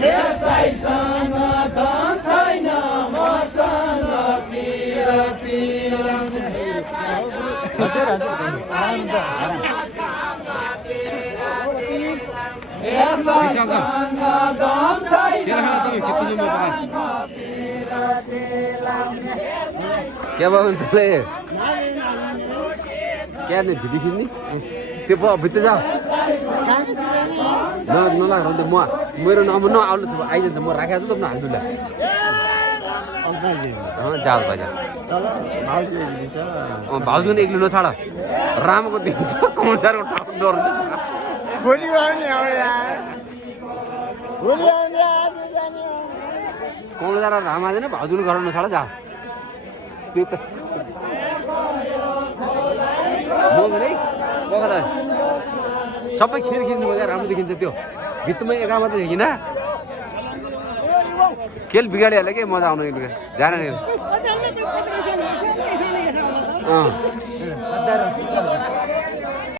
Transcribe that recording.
यसैसँग धन छैन मसँग किरती यसैसँग धन छैन क्या बाबा तँले क्या नहीं भिडियो खिच्ने त्यो भित्र जा नलाग म मेरो नम्बर नआउनु छ आइजान्छ म राखेको छु त हाल्नुलाई जाओ भाइ भाउजू नै एक्लो नछाड रामको दिन्छ कौनसारको ठाउँ डराउँछ कौनसार राम आएन भाउजू घर नछाड जा त्यो त मगरै बगा त सबै खेर खिच्नु भयो राम्रो देखिन्छ त्यो भित्तमै एका मात्रै देखिन खेल बिगाडिहाल्यो के मजा आउनु जान नि